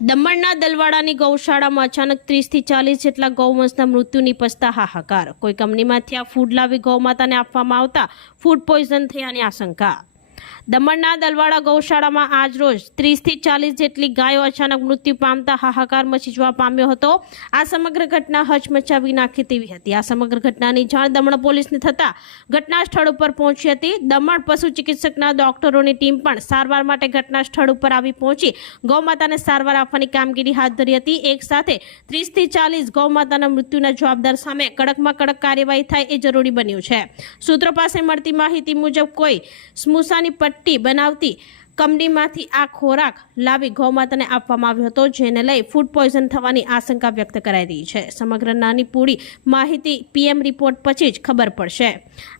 દમણના દલવાડાની ગૌશાળામાં અચાનક ત્રીસથી ચાલીસ જેટલા ગૌવંશના મૃત્યુ નિપજતા હાહાકાર. કોઈ કંપનીમાંથી આ ફૂડ લાવી ગૌમાતાને આપવામાં આવતા ફૂડ પોઈઝન થયાની આશંકા. દમણના દલવાડા ગૌશાળામાં આજરોજ ત્રીસથી ચાલીસ જેટલી ગાયો અચાનક મૃત્યુ પામતા હાહાકાર મચી જવા પામ્યો હતો. આ સમગ્ર ઘટના હચમચાવી નાખી તેવી હતી. આ સમગ્ર ઘટનાની જાણ દમણ પોલીસને થતાં ઘટના સ્થળ ઉપર પહોંચી હતી. દમણ પશુ ચિકિત્સકના ડોક્ટરોની ટીમ પણ સારવાર માટે ઘટના સ્થળ ઉપર આવી પહોંચી ગૌમાતાને સારવાર આપવાની કામગીરી હાથ ધરી હતી. એક સાથે ત્રીસથી ચાલીસ ગૌમાતાના મૃત્યુના જવાબદાર સામે કડકમાં કડક કાર્યવાહી થાય એ જરૂરી બન્યું છે. સૂત્રો પાસે મળતી માહિતી મુજબ કોઈ સ્મુસાની પટ્ટી બનાવતી કંપનીમાંથી આ ખોરાક લાવી ગૌમાતાને આપવામાં આવ્યો હતો, જેને લઈ ફૂડ પોઈઝન થવાની આશંકા વ્યક્ત કરાઈ રહી છે. સમગ્ર નાની પૂરી માહિતી પીએમ રિપોર્ટ પછી જ ખબર પડશે.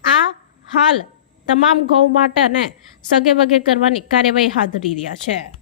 આ હાલ તમામ ગૌ માતાને સગે વગે કરવાની કાર્યવાહી હાથ ધરી રહ્યા છે.